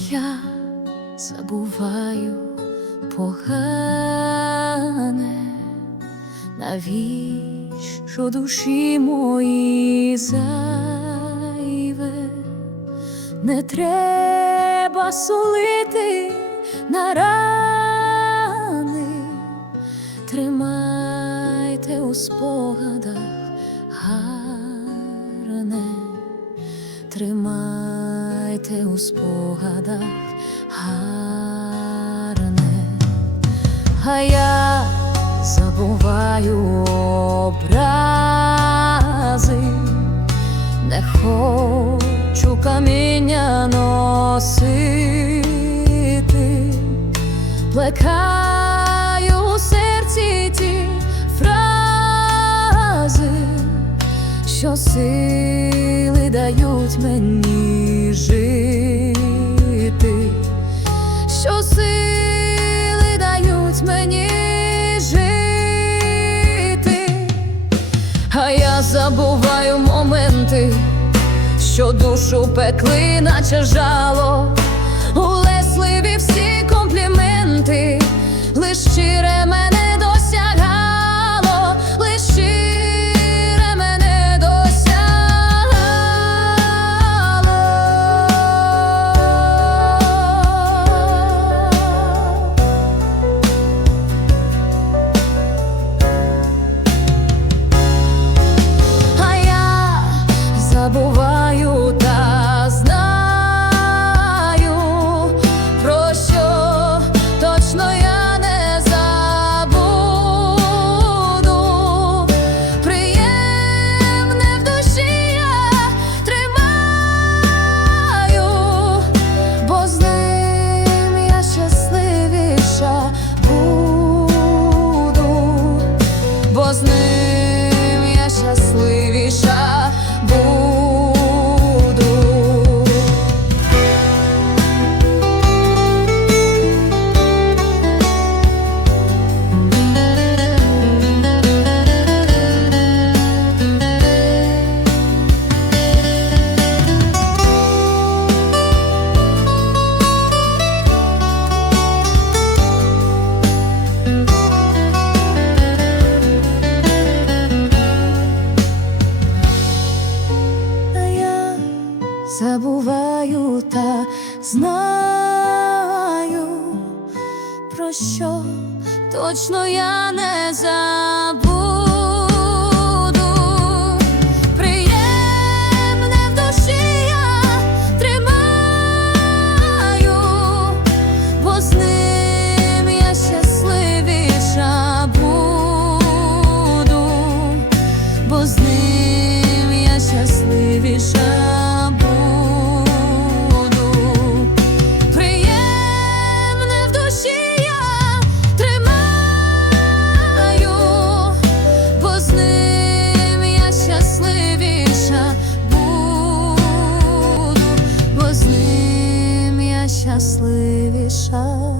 Я забуваю погане, навіщо душі мої зайве, не треба солити на рани, тримайте у спогадах гарне, тримайте у спогадах гарне, а я забуваю образи, не хочу каміння носити, плекаю у серці ті фрази, що сили дають мені а я забуваю моменти, що душу пекли, наче жало, знаю, про що точно я не забуду. найщасливіша.